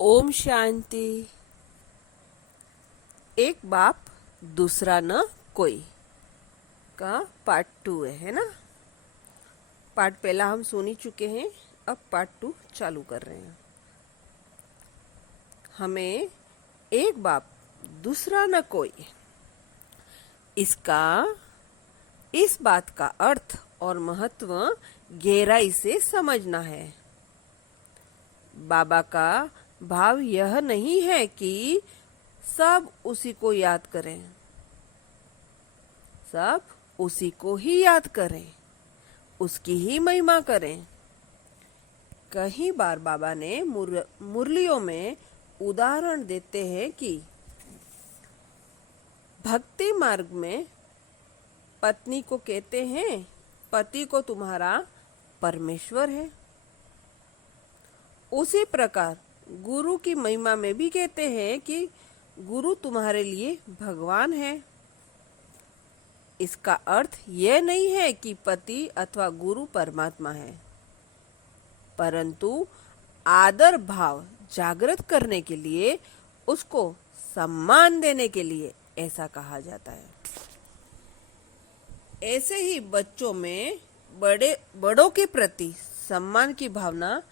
ओम शांति। एक बाप दूसरा न कोई का पार्ट 2 है ना। पार्ट पहला हम सुन ही चुके हैं, अब पार्ट 2 चालू कर रहे हैं। हमें एक बाप दूसरा न कोई, इस बात का अर्थ और महत्व गहराई से समझना है। बाबा का भाव यह नहीं है कि सब उसी को याद करें, सब उसी को ही याद करें, उसकी ही महिमा करें। कई बार बाबा ने मुरलियों में उदाहरण देते हैं कि भक्ति मार्ग में पत्नी को कहते हैं पति को तुम्हारा परमेश्वर है। उसी प्रकार गुरु की महिमा में भी कहते हैं कि गुरु तुम्हारे लिए भगवान है। इसका अर्थ यह नहीं है कि पति अथवा गुरु परमात्मा है, परंतु आदर भाव जागृत करने के लिए, उसको सम्मान देने के लिए ऐसा कहा जाता है। ऐसे ही बच्चों में बड़ों के प्रति सम्मान की भावना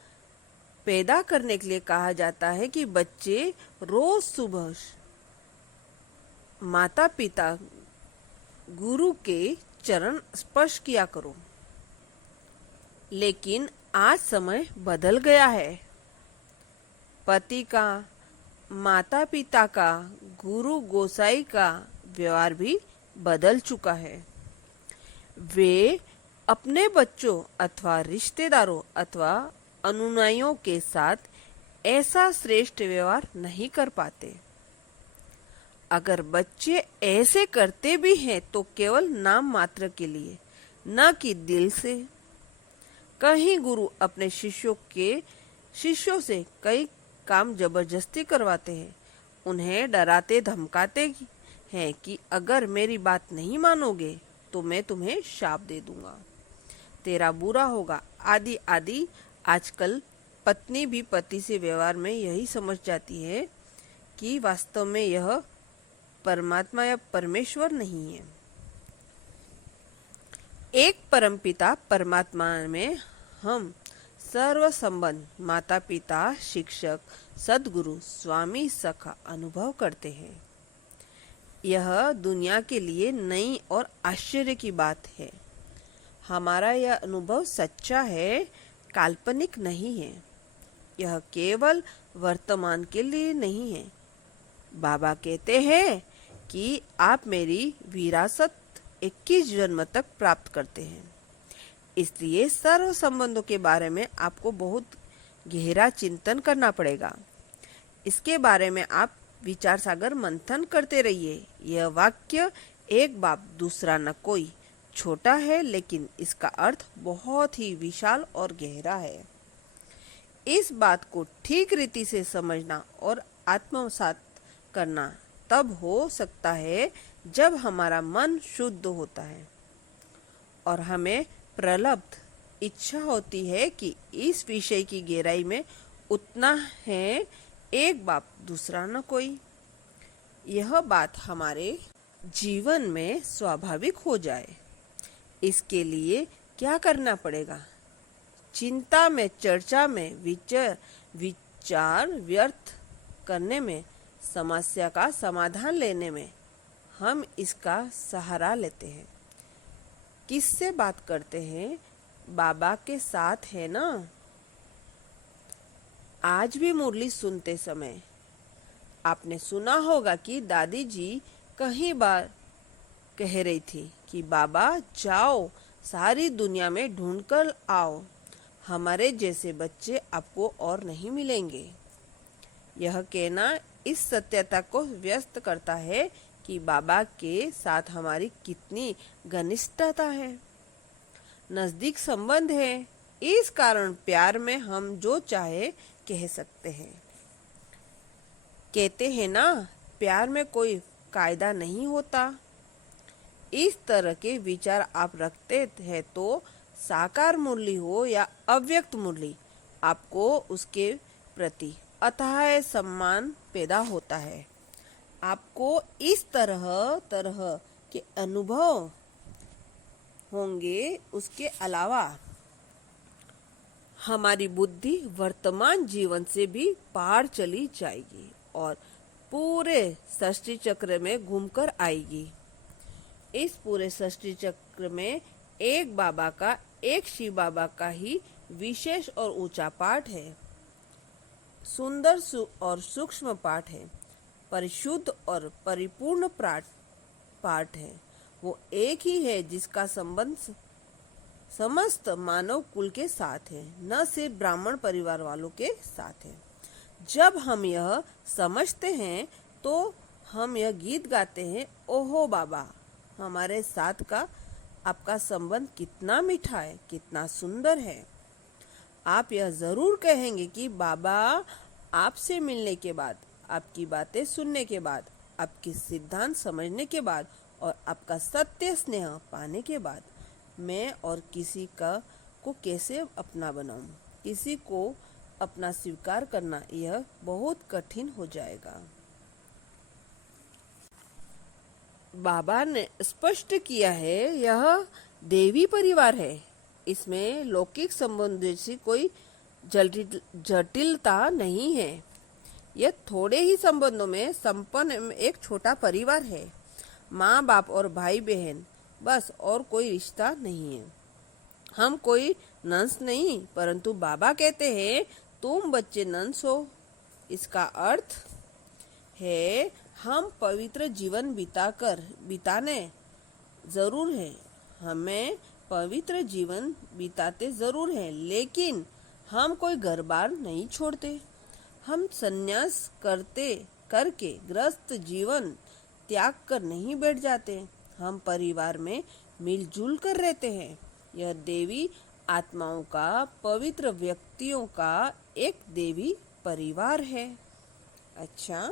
पैदा करने के लिए कहा जाता है कि बच्चे रोज सुबह माता पिता गुरु के चरण स्पर्श किया करो। लेकिन आज समय बदल गया है। पति का, माता पिता का, गुरु गोसाई का व्यवहार भी बदल चुका है। वे अपने बच्चों अथवा रिश्तेदारों अथवा अनुयायियों के साथ ऐसा श्रेष्ठ व्यवहार नहीं कर पाते। अगर बच्चे ऐसे करते भी हैं तो केवल नाम मात्र के लिए, न कि दिल से। कहीं गुरु अपने शिष्यों से कई काम जबरदस्ती करवाते हैं, उन्हें डराते धमकाते हैं कि अगर मेरी बात नहीं मानोगे तो मैं तुम्हें शाप दे दूंगा, तेरा बुरा होगा, आदि आदि। आजकल पत्नी भी पति से व्यवहार में यही समझ जाती है कि वास्तव में यह परमात्मा या परमेश्वर नहीं है। एक परमपिता परमात्मा में हम सर्व संबंध माता पिता, शिक्षक, सदगुरु, स्वामी, सखा अनुभव करते हैं। यह दुनिया के लिए नई और आश्चर्य की बात है। हमारा यह अनुभव सच्चा है, काल्पनिक नहीं है। यह केवल वर्तमान के लिए नहीं है। बाबा कहते हैं कि आप मेरी विरासत 21 जन्म तक प्राप्त करते हैं। इसलिए सर्व संबंधों के बारे में आपको बहुत गहरा चिंतन करना पड़ेगा। इसके बारे में आप विचार सागर मंथन करते रहिए। यह वाक्य एक बाप दूसरा न कोई छोटा है, लेकिन इसका अर्थ बहुत ही विशाल और गहरा है। इस बात को ठीक रीति से समझना और आत्मसात करना तब हो सकता है जब हमारा मन शुद्ध होता है और हमें प्रलब्ध इच्छा होती है कि इस विषय की गहराई में उतना है एक बाप दूसरा न कोई। यह बात हमारे जीवन में स्वाभाविक हो जाए, इसके लिए क्या करना पड़ेगा? चिंता में, चर्चा में, विचार व्यर्थ करने में, समस्या का समाधान लेने में हम इसका सहारा लेते हैं। किससे बात करते हैं? बाबा के साथ है ना। आज भी मुरली सुनते समय आपने सुना होगा कि दादी जी कई बार कह रही थी कि बाबा जाओ, सारी दुनिया में ढूंढकर आओ, हमारे जैसे बच्चे आपको और नहीं मिलेंगे। यह कहना इस सत्यता को व्यक्त करता है कि बाबा के साथ हमारी कितनी घनिष्ठता है, नजदीक संबंध है। इस कारण प्यार में हम जो चाहे कह सकते हैं। कहते हैं ना, प्यार में कोई कायदा नहीं होता। इस तरह के विचार आप रखते हैं तो साकार मुरली हो या अव्यक्त मुरली, आपको उसके प्रति अथाह सम्मान पैदा होता है। आपको इस तरह तरह के अनुभव होंगे। उसके अलावा हमारी बुद्धि वर्तमान जीवन से भी पार चली जाएगी और पूरे सृष्टि चक्र में घूमकर आएगी। इस पूरे सृष्टि चक्र में एक बाबा का, एक शिव बाबा का ही विशेष और ऊंचा पाठ है। सुंदर और सूक्ष्म पाठ है। परिशुद्ध और परिपूर्ण पाठ है। वो एक ही है जिसका संबंध समस्त मानव कुल के साथ है, न सिर्फ ब्राह्मण परिवार वालों के साथ है। जब हम यह समझते हैं तो हम यह गीत गाते हैं, ओहो बाबा, हमारे साथ का आपका संबंध कितना मीठा है, कितना सुंदर है। आप यह जरूर कहेंगे कि बाबा, आपसे मिलने के बाद, आपकी बातें सुनने के बाद, आपके सिद्धांत समझने के बाद और आपका सत्य स्नेह पाने के बाद मैं और किसी को कैसे अपना बनाऊं, किसी को अपना स्वीकार करना यह बहुत कठिन हो जाएगा। बाबा ने स्पष्ट किया है, यह देवी परिवार है। इसमें लौकिक संबंध जैसी कोई जटिलता नहीं है। यह थोड़े ही संबंधों में संपन्न एक छोटा परिवार है। माँ बाप और भाई बहन, बस, और कोई रिश्ता नहीं है। हम कोई नंस नहीं, परंतु बाबा कहते हैं तुम बच्चे नंस हो। इसका अर्थ है हम पवित्र जीवन बिताने जरूर है, हमें पवित्र जीवन बिताते जरूर है, लेकिन हम कोई घर बार नहीं छोड़ते। हम संन्यास करके ग्रस्त जीवन त्याग कर नहीं बैठ जाते। हम परिवार में मिलजुल कर रहते हैं। यह देवी आत्माओं का, पवित्र व्यक्तियों का एक देवी परिवार है। अच्छा,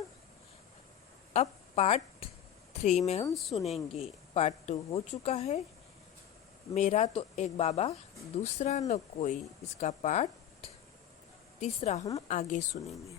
अब पार्ट 3 में हम सुनेंगे। पार्ट 2 हो चुका है। मेरा तो एक बाबा, दूसरा न कोई। इसका पार्ट 3 हम आगे सुनेंगे।